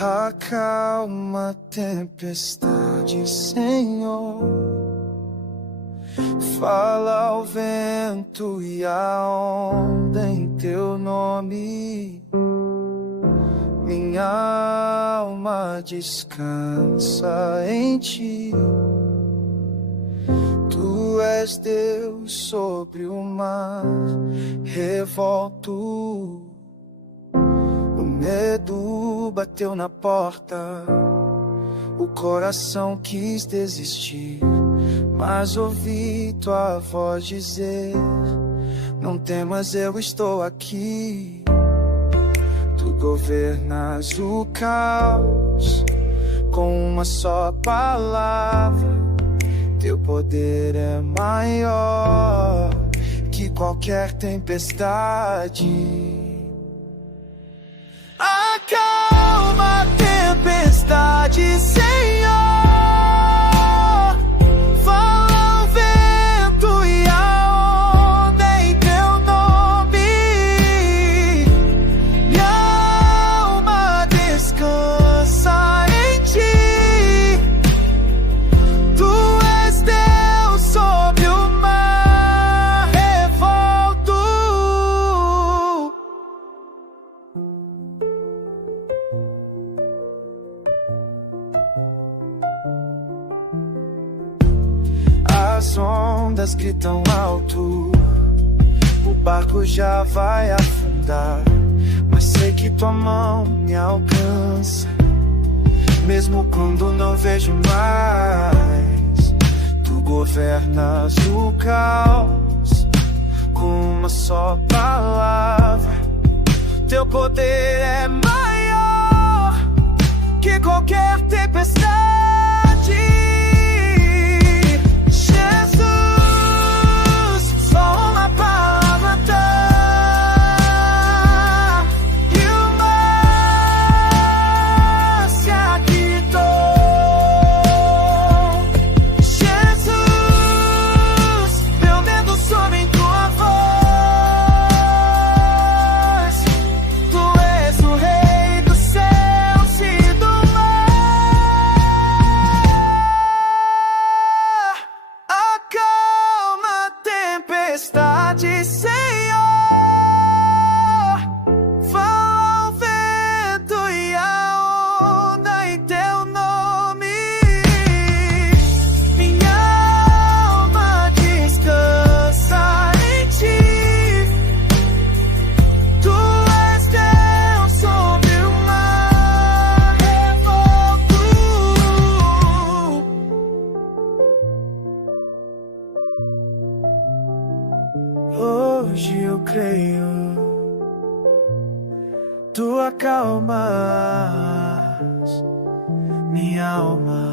Acalma a tempestade, Senhor. Fala ao vento e à onda em teu nome. Minha alma descansa em ti. Tu és Deus sobre o mar revolto. O medo bateu na porta, o coração quis desistir, mas ouvi tua voz dizer: não temas, eu estou aqui. Tu governas o caos com uma só palavra. Teu poder é maior que qualquer tempestade. Acalma a tempestade, Senhor. Fala ao vento e à onda em teu nome. Minha alma descansa em ti. Tu és Deus sobre o mar revolto. As ondas gritam alto, o barco já vai afundar, mas sei que tua mão me alcança, mesmo quando não vejo mais. Tu governas o caos com uma só palavra. Teu poder é maior que qualquer tempestade. Tempestade, Senhor. Fala ao vento e à onda em teu nome. Minha alma descansa em ti. Tu és Deus sobre o mar revolto. Hoje eu creio, tu acalmas minha alma.